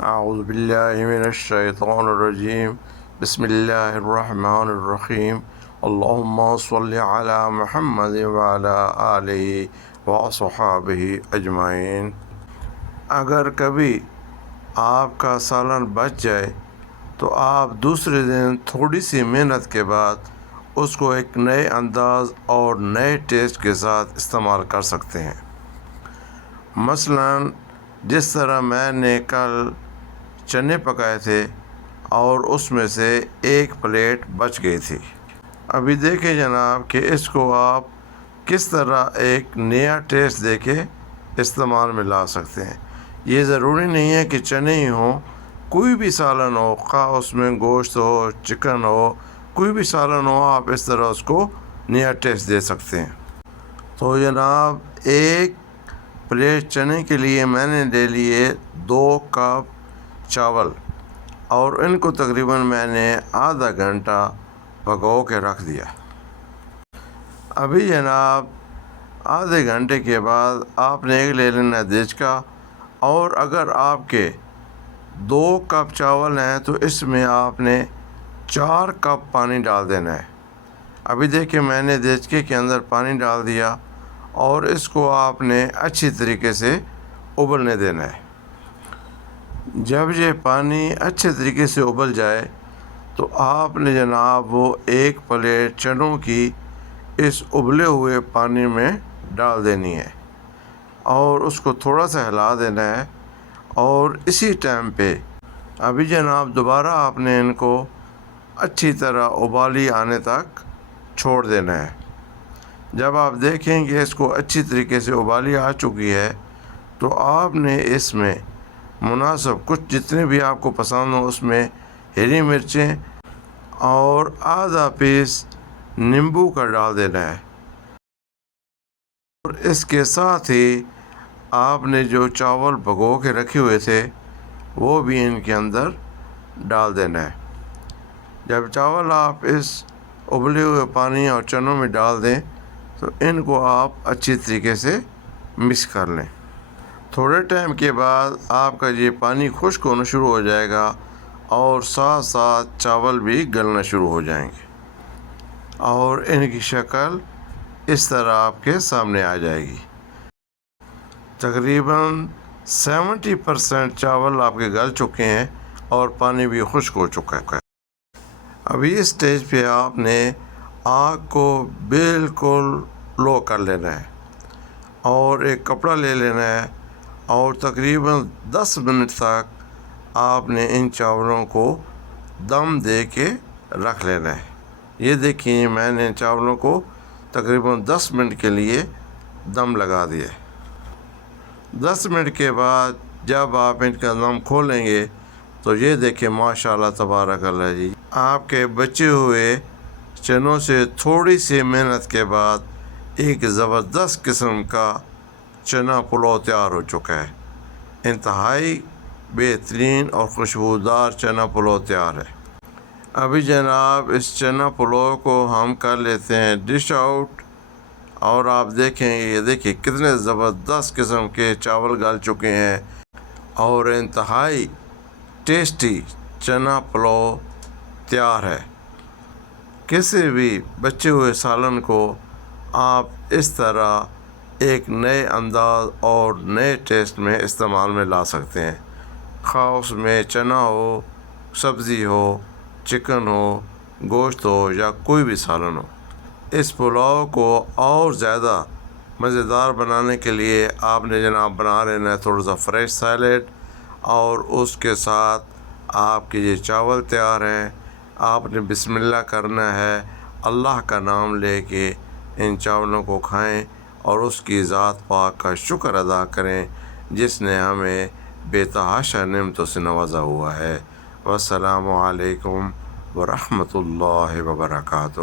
اعوذ باللہ من الشیطان الرجیم بسم اللہ الرحمن الرحیم اللہم صلی علی محمد وعلی آلہ وصحابہ اجمعین۔ اگر کبھی آپ کا سالن بچ جائے تو آپ دوسرے دن تھوڑی سی محنت کے بعد اس کو ایک نئے انداز اور نئے ٹیسٹ کے ساتھ استعمال کر سکتے ہیں۔ مثلاً جس طرح میں نے کل چنے پکائے تھے اور اس میں سے ایک پلیٹ بچ گئی تھی۔ ابھی دیکھیں جناب کہ اس کو آپ کس طرح ایک نیا ٹیسٹ دے کے استعمال میں لا سکتے ہیں۔ یہ ضروری نہیں ہے کہ چنے ہی ہوں، کوئی بھی سالن ہو، خواہ اس میں گوشت ہو، چکن ہو، کوئی بھی سالن ہو، آپ اس طرح اس کو نیا ٹیسٹ دے سکتے ہیں۔ تو جناب ایک پلیٹ چنے کے لیے میں نے لے لیے 2 کپ چاول اور ان کو تقریباً میں نے آدھا گھنٹہ پکو کے رکھ دیا۔ ابھی جناب آدھے گھنٹے کے بعد آپ نے ایک لے لینا دیچکا، اور اگر آپ کے 2 کپ چاول ہیں تو اس میں آپ نے 4 کپ پانی ڈال دینا ہے۔ ابھی دیکھیں میں نے دیچکے کے اندر پانی ڈال دیا اور اس کو آپ نے اچھی طریقے سے ابلنے دینا ہے۔ جب یہ پانی اچھے طریقے سے ابل جائے تو آپ نے جناب وہ ایک پلیٹ چنوں کی اس ابلے ہوئے پانی میں ڈال دینی ہے اور اس کو تھوڑا سا ہلا دینا ہے، اور اسی ٹائم پہ ابھی جناب دوبارہ آپ نے ان کو اچھی طرح ابالی آنے تک چھوڑ دینا ہے۔ جب آپ دیکھیں کہ اس کو اچھی طریقے سے ابالی آ چکی ہے تو آپ نے اس میں مناسب کچھ جتنے بھی آپ کو پسند ہو اس میں ہری مرچیں اور آدھا پیس نیمبو کا ڈال دینا ہے، اور اس کے ساتھ ہی آپ نے جو چاول بھگو کے رکھے ہوئے تھے وہ بھی ان کے اندر ڈال دینا ہے۔ جب چاول آپ اس ابلے ہوئے پانی اور چنوں میں ڈال دیں تو ان کو آپ اچھی طریقے سے مکس کر لیں۔ تھوڑے ٹائم کے بعد آپ کا یہ پانی خشک ہونا شروع ہو جائے گا اور ساتھ ساتھ چاول بھی گلنا شروع ہو جائیں گے، اور ان کی شکل اس طرح آپ کے سامنے آ جائے گی۔ تقریباً 70% چاول آپ کے گل چکے ہیں اور پانی بھی خشک ہو چکا ہے۔ ابھی اس سٹیج پہ آپ نے آگ کو بالکل لو کر لینا ہے اور ایک کپڑا لے لینا ہے، اور تقریباً 10 منٹ تک آپ نے ان چاولوں کو دم دے کے رکھ لینا ہے۔ یہ دیکھیں میں نے ان چاولوں کو تقریباً 10 منٹ کے لیے دم لگا دیا۔ 10 منٹ کے بعد جب آپ ان کا دم کھولیں گے تو یہ دیکھیں ماشاءاللہ تبارک اللہ جی، آپ کے بچے ہوئے چنوں سے تھوڑی سی محنت کے بعد ایک زبردست قسم کا چنا پلاؤ تیار ہو چکا ہے۔ انتہائی بہترین اور خوشبودار چنا پلاؤ تیار ہے۔ ابھی جناب اس چنا پلاؤ کو ہم کر لیتے ہیں ڈش آؤٹ، اور آپ دیکھیں یہ دیکھیں کتنے زبردست قسم کے چاول گل چکے ہیں اور انتہائی ٹیسٹی چنا پلاؤ تیار ہے۔ کسی بھی بچے ہوئے سالن کو آپ اس طرح ایک نئے انداز اور نئے ٹیسٹ میں استعمال میں لا سکتے ہیں، خواہ اس میں چنا ہو، سبزی ہو، چکن ہو، گوشت ہو یا کوئی بھی سالن ہو۔ اس پلاؤ کو اور زیادہ مزیدار بنانے کے لیے آپ نے جناب بنا لینا ہے تھوڑا سا فریش سیلیڈ، اور اس کے ساتھ آپ کے یہ چاول تیار ہیں۔ آپ نے بسم اللہ کرنا ہے، اللہ کا نام لے کے ان چاولوں کو کھائیں اور اس کی ذات پاک کا شکر ادا کریں جس نے ہمیں بے تحاشا نعمتوں سے نوازا ہوا ہے۔ والسلام علیکم ورحمۃ اللہ وبرکاتہ۔